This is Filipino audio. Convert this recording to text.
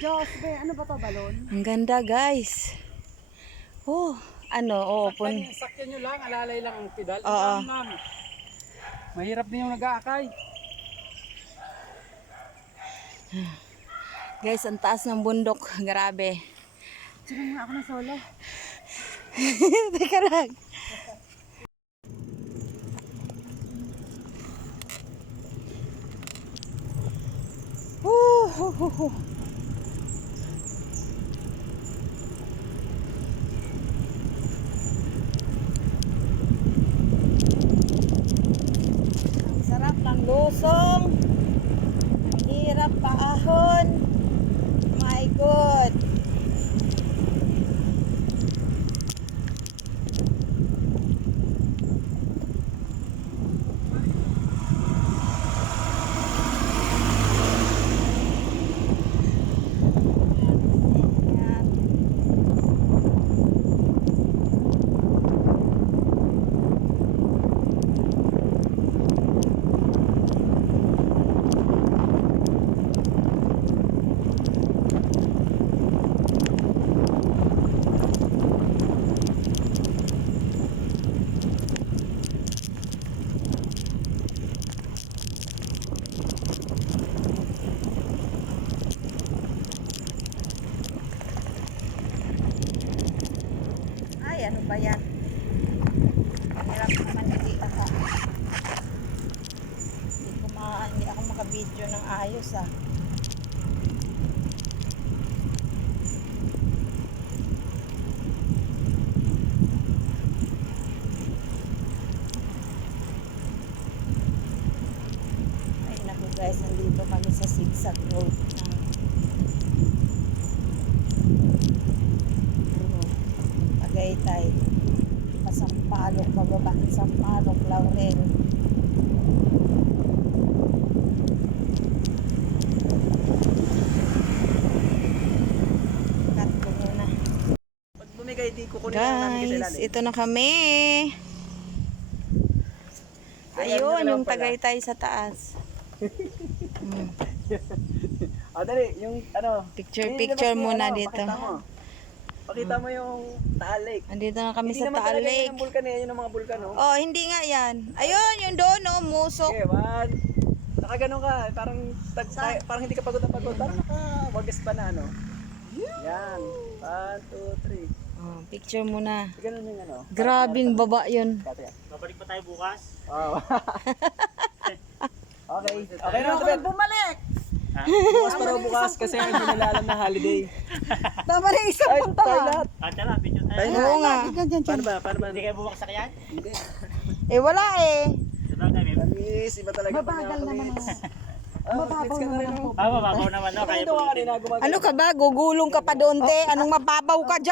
Diyos, be, ano ba to, balon? Ang ganda guys. Oh, Sakyan nyo lang, alalay lang ang pedal. Oo. Ma'am. Mahirap din yung nag-aakay. Guys, ang taas ng bundok. Grabe. Sige nga ako na solo. Teka lang. Woo! Ang sarap ng lusong. Ang hirap paahon. My God. Ay, ano ba yan? Hirap naman hindi ako. Hindi ako makabidyo ng ayos ah. Ay naku guys, nandito kami sa zigzag road ng Tagaytay. Pasampalok, pababa ng Sampalok, Laurel. Cut ko muna. Pag bumigay, di kukunin lang namin kasi Guys, ilalim. ito na kami. Ayun, yung Tagaytay sa taas. Dali, yung ano. Picture muna dito. Pakita mo yung Taal Lake. Andito na kami Hindi sa naman Taal talaga yun Lake. ang bulkan eh. Yun ang mga bulkan, oh. Oh, hindi nga yan. Ayun, yung doon, oh, musok. Okay, one. Nakaganon ka. Parang hindi ka pagod na pagod. Parang nakawagas pa na, ano. Yan. 1, 2, 3. Oh, picture muna. Ganun yung ano. Grabing baba yun. Babalik pa tayo bukas? Oh. Okay. Okay na ito. Bumalik! Bukas pa raw bukas kasi may nalalam na holiday. Tama na isang Ay, punta. tayo lahat. Tara, video tayo. Oo nga. Paano ba? Hindi kayo bumagsak yan? Hindi. Eh, wala eh. Sabagay, may Kamis, iba talaga. Mabagal naman ang... Mababaw Mababaw naman ang... mababaw naman, no? Kaya Ito ka kanina gumagano. Ano ka ba? Gugulong ka pa doon, te. Anong mababaw ka dyan?